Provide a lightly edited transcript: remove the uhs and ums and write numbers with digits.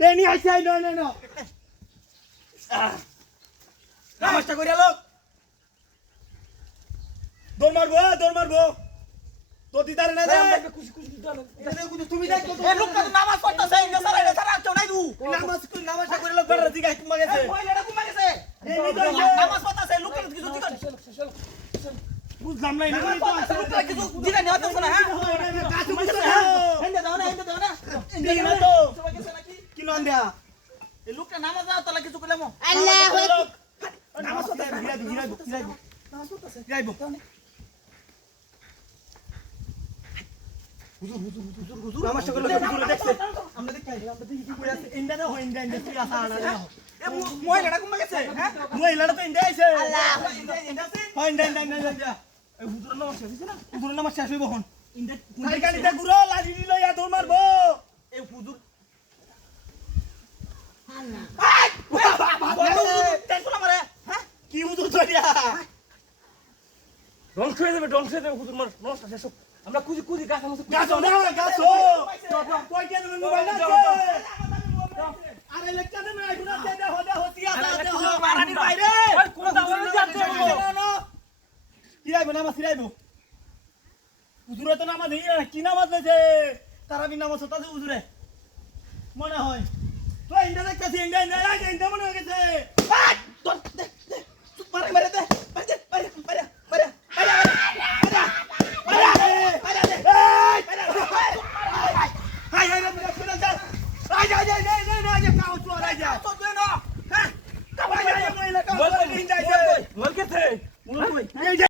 এ নি আইছে না নামাজটা কইরা লোক দৌড় মারবো তো দিদারে না দে তুমি যাই এ লোকটা নামাজ পড়তাছে ইন্দা সারা কেউ নাই দু নামাজটা কইরা লোক বেড়া দিগা কুমা গেছে মহিলাটা ঘুমা গেছে এই নি তো নামাজ পড়তাছে লোকটা কিছু দিগা বুঝলাম না নামাজ পড়তাছে লোকটা কিছু দিগা নেওয়া তো না হ্যাঁ কাছে বুঝতে হেন্দে দাও না এই না তো সবাই গেছে নাকি কি নাম দেয়া এ লোকটা নামাজ দাও তালা কিছু কইলাম নামাজ পড়তে গিরাইবো নামাজটা কইরা লোক হুজুর দেখছে আমরা দেখি কি কইরা আছে ইন্দা না হয় ইন্দা তুই আসা না এ মহিলাটা ঘুমা গেছে হ্যাঁ মহিলাটা তো ইন্দা আইছে ইন্দা হয় ইন্দা এই হুজুরের নামাজ শেষ হইছে না হুজুরের নামাজ শেষ হইব এখন ইন্দা সাইকেলটা ঘুরো লাঠি দিল ইয়া দৌড় মারবো এই হুজুর কি হুজুর ধরিয়া ধ্বংস হয়ে যাবে হুজুর মার নষ্ট শেষ হোক। আমরা কুজি গাছ গাছো কয়টা দিন মোবাইল আছে আরে লেখা দে না এগুলা দে হতিয়া মারানির বাইরে কোন দাওয়া যাচ্ছে কিরাইবো নামাজ কিরাইবো হুজুরে তো নামাজ হইরা কি নামাজ লইছে তারাবি নামাজ হতাছে হুজুরে মনে হয় তো ইন্দা দেখতেছি ইন্দা মনে হয়ে গেছে মারে দে হাই রে কাও চোর আই যা